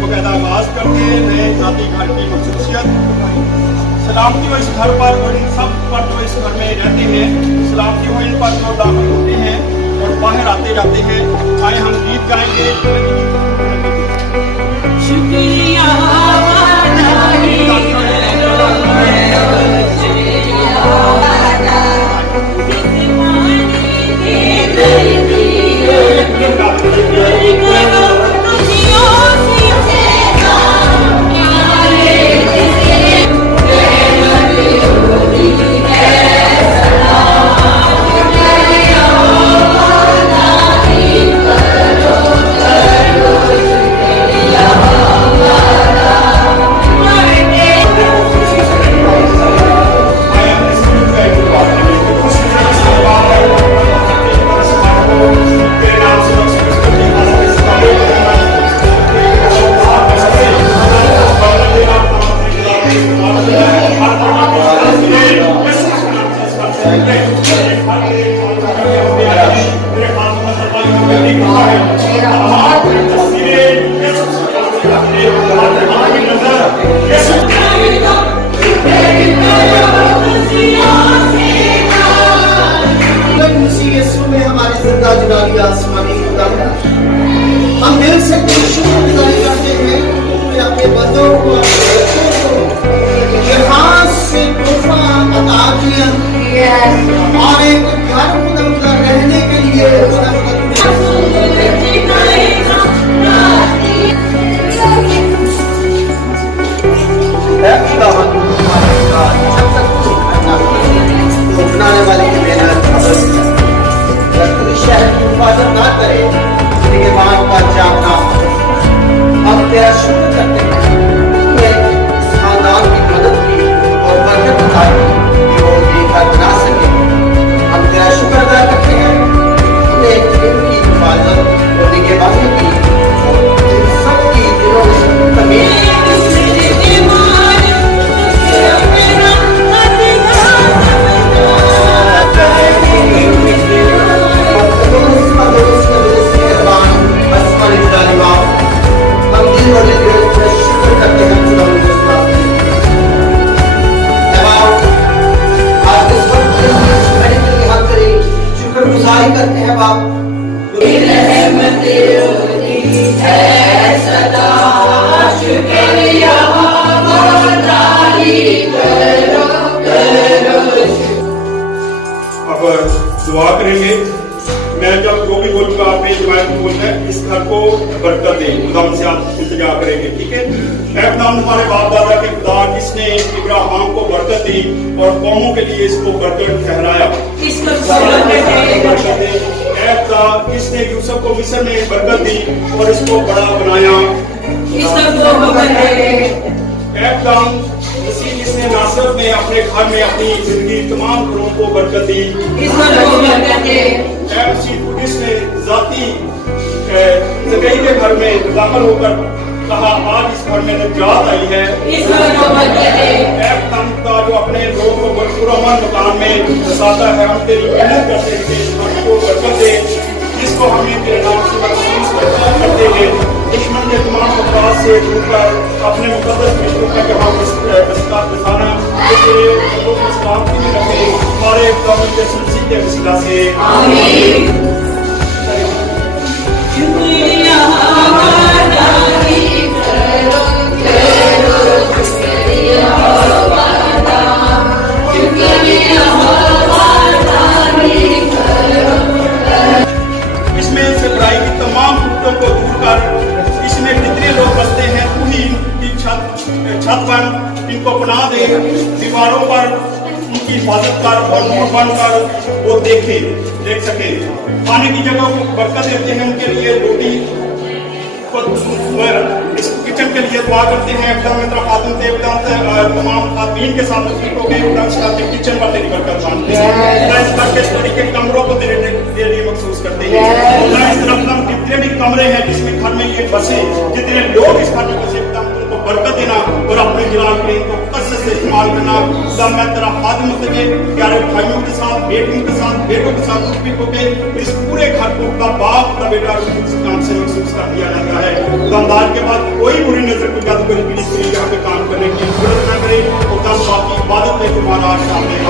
बकायदा आगाज करके नए जाति घर की मखसूसियत सलामती हो इस घर पर और इन सब पर जो इस घर में रहते हैं, सलामती हो इन पर जो दाखिल होते हैं और बाहर आते जाते हैं। आए हम गीत गाएंगे। शुक्रिया हम दिल से शुक्रगुजारी करते हैं अपने बंदों को यहाँ से तोहफा अता किया और एक घर खुदा रहने के लिए बनाने वाले की मेहनत शहर की हिफाजत ना करे लेकिन वहां पर जाना हम तेरा शुक्र करते हैं खानदान की मदद की और बरकत बताई कि वो ये घर बना सके। हम तेरा शुक्र अदा करते हैं इनकी हिफाजत और निगहबानी की और इन सबकी दिलों में तमीज करते हैं बाप अब दुआ करेंगे। मैं जब जो भी बोलूंगा आपने जमात को बोलना है इस घर को बरकत दे, खुदा से आप इंतजार करेंगे, ठीक है। खुदा हमारे बाप दादा के खुदा किसने इब्राहिम को बरकत दी और कौमों के लिए इसको बरकत ठहराया, किसने यूसुफ को मिस्र में बरकत दी और इसको बड़ा बनाया, इसने नासरत में अपने घर में अपनी जिंदगी तमाम घरों को बरकत दी, इसने जाती जगह के घर में दाखिल होकर कहा आज इस घर में निजात आई है। जो अपने लोग को पुरअमन मकान में बसाता है, हम तेरी मेहनत करते हैं इस घर को बरकत दे, जिसको हमें तेरे नाम से महसूस करते हैं। दुश्मन के तमाम अपराध से दूर कर अपने मुकद्दस मित्रों का जहाँ बसाना सलामती में रखे हमारे के सिलसिले के वसीला से। इसमें से बुराई की तमाम टूटों को दूर कर इसमें जितने लोग बसते हैं उन्हीं इनकी छत पर इनको बना दे, दीवारों पर उनकी हिफाजत कर और नूर बनकर वो देख सके। खाने की जगह को बरकत देते हैं, उनके लिए रोटी इस किचन के लिए दुआ करते हैं। तमाम खातमीन के साथ किचन पर तेरी बरकत मानते हैं। इस तरीके कमरों को तेरे लिए मखसूस करते हैं। इस तरफ जितने भी कमरे हैं जिसमें घर में ये बसे, जितने लोग इस घर में बसे, उनको बरकत देना और अपने जलाल के इनको कसरत से इस्तेमाल करना। खुदा मैं तेरा खादिम सके प्यारे भाइयों के साथ, बेटियों के साथ, बेटों के साथ रूपित होके इस पूरे घर को खुदा बाप खुदा बेटा इस काम से महसूस कर दिया जाता है। खुदादार के बाद कोई बुरी नजर को जादूगरी पीढ़ी के लिए यहाँ पे काम करने की जरूरत न करे। खुदा बाकी इबादत में तुम्हारा शामिल